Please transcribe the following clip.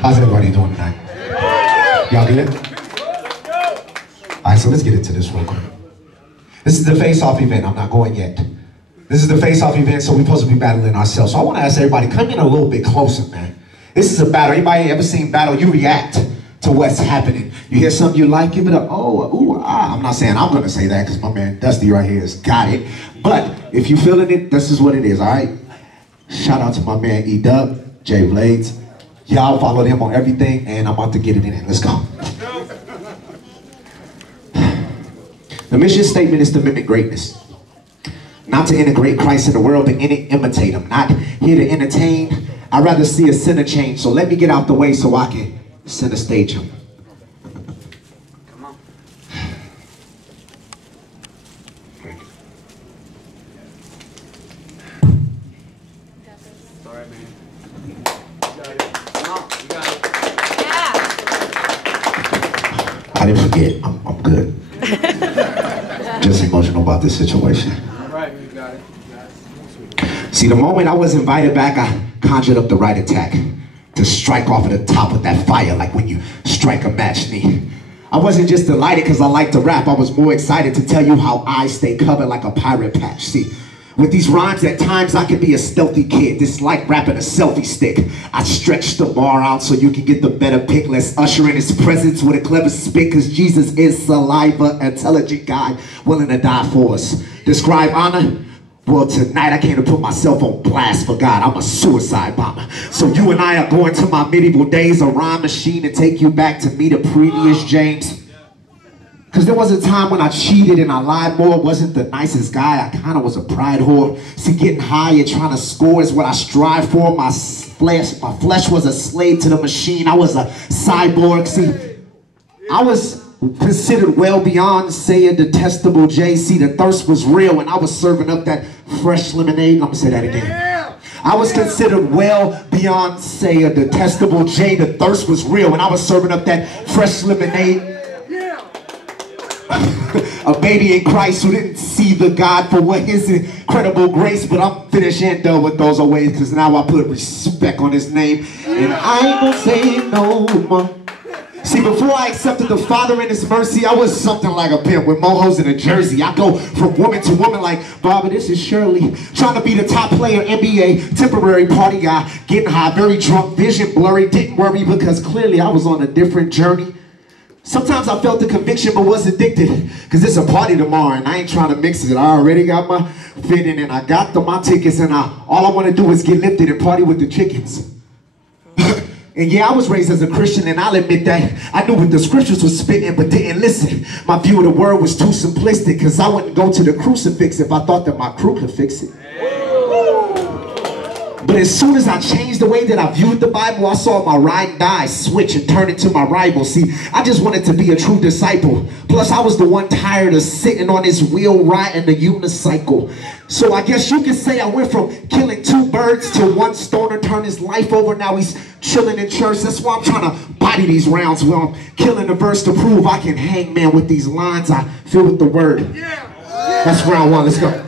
How's everybody doing tonight? Y'all good? Alright, so let's get into this real quick. This is the face-off event. I'm not going yet. This is the face-off event, so we're supposed to be battling ourselves. So I want to ask everybody, come in a little bit closer, man. This is a battle. Anybody ever seen battle? You react to what's happening. You hear something you like, give it a oh, ooh, ah. I'm not saying I'm going to say that because my man Dusty right here has got it. But if you feeling it, this is what it is, all right? Shout out to my man E-Dub, Jay Blades. Y'all follow them on everything, and I'm about to get it in. Let's go. The mission statement is to mimic greatness. Not to integrate Christ in the world, but imitate him. Not here to entertain. I'd rather see a sinner change. So let me get out the way so I can center stage him. Come on. Sorry, man. You got it. Come on, you got it. Yeah. I didn't forget. I'm good. Just emotional about this situation. All right, you got it. See, the moment I was invited back, I conjured up the right attack to strike off at the top with that fire, like when you strike a match. I wasn't just delighted because I like to rap. I was more excited to tell you how I stay covered like a pirate patch. See, with these rhymes, at times I can be a stealthy kid. This like rapping a selfie stick. I stretch the bar out so you can get the better pick. Let's usher in his presence with a clever spit, because Jesus is saliva, intelligent guy, willing to die for us. Describe honor? Well, tonight I came to put myself on blast for God. I'm a suicide bomber. So you and I are going to my medieval days, a rhyme machine, and take you back to me, the previous James. Because there was a time when I cheated and I lied more, wasn't the nicest guy. I kind of was a pride whore. See, getting high and trying to score is what I strive for. My flesh was a slave to the machine. I was a cyborg. See, I was considered well beyond, say, a detestable J. See, the thirst was real and I was serving up that fresh lemonade. I'm gonna say that again. I was considered well beyond, say, a detestable J. The thirst was real and I was serving up that fresh lemonade. A baby in Christ who didn't see the God for what his incredible grace, but I'm finished and done with those ways, because now I put respect on his name and I ain't gonna say no more. See, before I accepted the Father and his mercy, I was something like a pimp with mohos and a jersey. I go from woman to woman like, Barbara, this is Shirley. Trying to be the top player, NBA, temporary party guy, getting high, very drunk, vision blurry, didn't worry because clearly I was on a different journey. Sometimes I felt the conviction but was addicted, because it's a party tomorrow and I ain't trying to mix it. I already got my fit in and I got my tickets, and all I want to do is get lifted and party with the chickens. And yeah, I was raised as a Christian, and I'll admit that I knew what the scriptures were spitting but didn't listen. My view of the word was too simplistic, because I wouldn't go to the crucifix if I thought that my crew could fix it. But as soon as I changed the way that I viewed the Bible, I saw my ride and die switch and turn into my rival. See, I just wanted to be a true disciple. Plus, I was the one tired of sitting on this wheel riding the unicycle. So I guess you could say I went from killing 2 birds to one stoner turned his life over. Now he's chilling in church. That's why I'm trying to body these rounds where I'm killing the verse to prove I can hang man with these lines I fill with the word. That's round 1. Let's go.